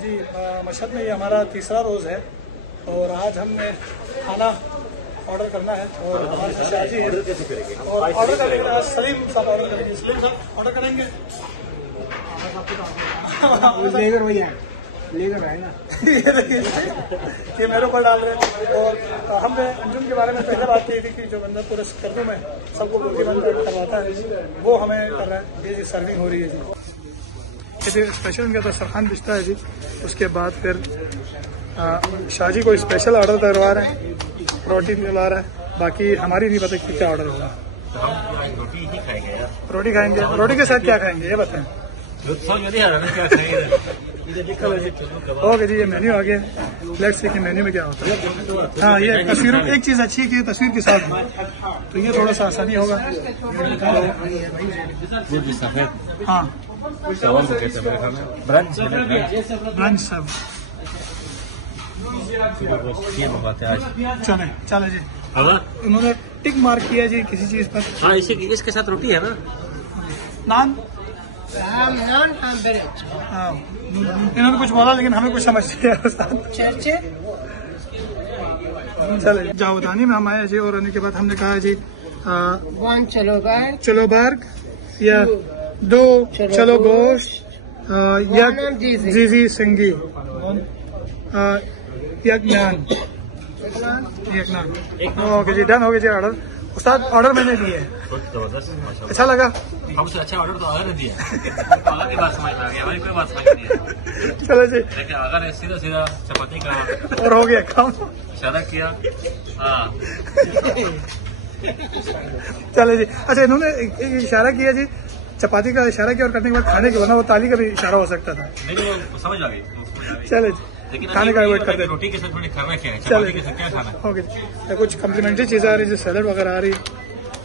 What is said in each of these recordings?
जी Mashhad में ये हमारा तीसरा रोज़ है और आज हमने खाना ऑर्डर करना है और हमारे साथ शाहजी है और ऑर्डर करेंगे। आज सलीम साहब ऑर्डर करेंगे। सलीम साहब ऑर्डर करेंगे। लेकर आए ना ये मेरे ऊपर डाल रहे हैं। और हमने अंजुम के बारे में पहले बात की थी कि जो बंदा पूरे कर्जों में सबको गोली बंद करवाता है वो हमें कर रहा है। ये सर्विंग हो रही है जी। स्पेशल इनका दस्तरखान बिछता है जी। उसके बाद फिर शाहजी को स्पेशल ऑर्डर करवा रहे हैं, रोटी दिला रहा है। बाकी हमारी नहीं पता कि क्या ऑर्डर होगा। रोटी ही खाएंगे यार। रोटी खाएंगे। रोटी के साथ क्या खाएंगे ये बताएं। ओके जी, ये मेन्यू आ गया। लेट्स सी कि मेन्यू में क्या होता है। हाँ, ये तस्वीरों एक चीज़ अच्छी है कि तस्वीर के साथ तो ये थोड़ा सा आसानी होगा। हाँ ब्रंच सब चले चले जी। उन्होंने टिक मार्क किया जी किसी चीज़ पर। हाँ, इसके साथ रोटी है ना, नान। हाँ, इन्होंने कुछ बोला लेकिन हमें कुछ समझ नहीं आया। चले जावदानी में हम आए जी और आने के बाद हमने कहा जी चलो बार्ग या दो चलो गोश्त या जी सिंगी एक नान। ओके जी, डन हो गया जी ऑर्डर। उस्ताद ऑर्डर मैंने दिए है। अच्छा लगा। हमसे अच्छा ऑर्डर तो अगर ने दिया अगर की बात समझ में आ गई, हमारी कोई बात समझ नहीं है। चलो जी, लेकिन अगर सीधा सीधा चपाती का और हो गया काम। इशारा किया। हाँ चलो जी। अच्छा, इन्होंने एक इशारा किया जी, चपाती का इशारा किया और करने के बाद खाने के, वरना वो ताली का भी इशारा हो सकता था। नहीं, वो समझ आ गई। चलो जी, लेकिन खाने का वेट करते हैं। रोटी के साथ खाना क्या है, चलो चपाती के साथ क्या खाना है? ओके जी। कुछ कम्प्लीमेंट्री चीज़ें आ रही है, सैलड वगैरह आ रही है।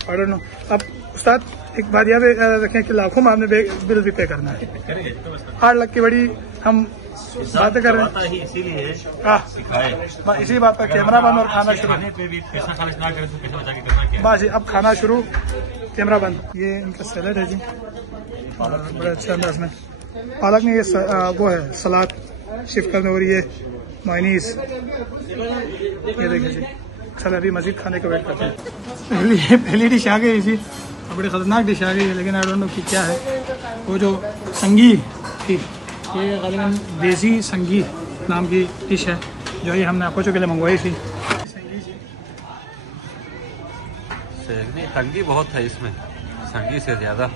I don't know. अब उस्ताद एक बात याद रखें कि लाखों में आपने बिल भी पे करना है। 8 लाख की बड़ी हम बातें कर रहे हैं। इसीलिए हाँ, सिखाए इसी बात पर कैमरा बंद और खाना शुरू। खाने पे भी पैसा खर्च ना करें तो पैसा बचा के करना क्या है? बस जी, अब खाना शुरू, कैमरा बंद। ये इनका सैलड है जी, बड़े अच्छे अंदाज में। पालक में ये वो है सलाद शिफ्ट करने, और ये मायनीस। ये देखिए जी। चलो अभी मजीद खाने का वेट करते हैं। पहली डिश आ गई जी, बड़ी खतरनाक डिश आ गई है, लेकिन आई डोंट नो कि क्या है। वो जो संगी थी, ये गालिबन देसी संगी नाम की डिश है, जो ये हमने आपको के लिए मंगवाई थी। संगी बहुत है इसमें, संगी से ज्यादा।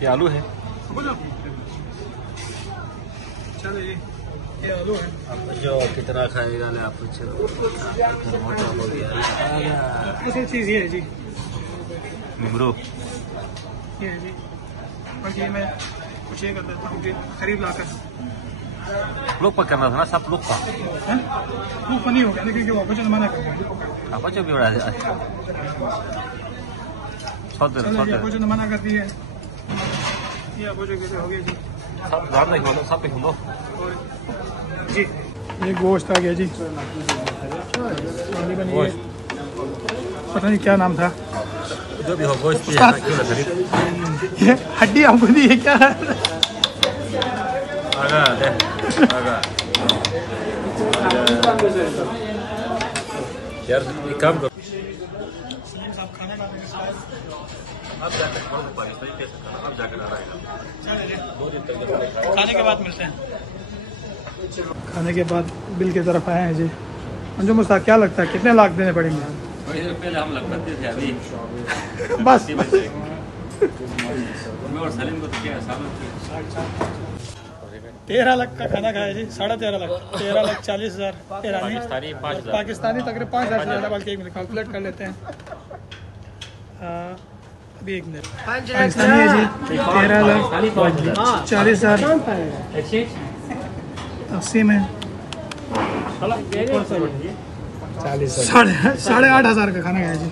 ये आलू है। चलो जी, ये आलू है। जो कितना खाएगा ले आप पूछो। दूसरी चीज़ ये है जी, निमरो। ये है जी। बाकी मैं कुछ ये कर देता हूँ कि खरीद लाकर लोग पर करना था ना, सब लोग का वो फनी हो गया, लेकिन वापस मना कर दिया। आप जो भी बड़ा है कुछ मना कर दी है। ये आपको जो हो गया जी। सब पे घूमो जी। ये गोश्त आ गया जी, पता नहीं क्या नाम था, जो भी हो गोश्त ये हड्डी हमको दी है क्या? यार एक काम करो, खाने के बाद मिलते हैं। खाने के बाद बिल की तरफ आए हैं जी। अंजुम मुस्ताक, क्या लगता है कितने लाख देने पड़ेंगे? पहले हम लग करते थे, अभी बस और सलीम को तो क्या 13 लाख का खाना खाया जी। 13.5 लाख, 13,40,000 ईरानी, पाकिस्तानी तकरीबन 5,000 से ज़्यादा, बल्कि एक मिनट कैलकुलेट कर लेते हैं। अभी एक मिनट। पाकिस्तानी है जी 13,40,000 80 में 8,500 का खाना खाया जी।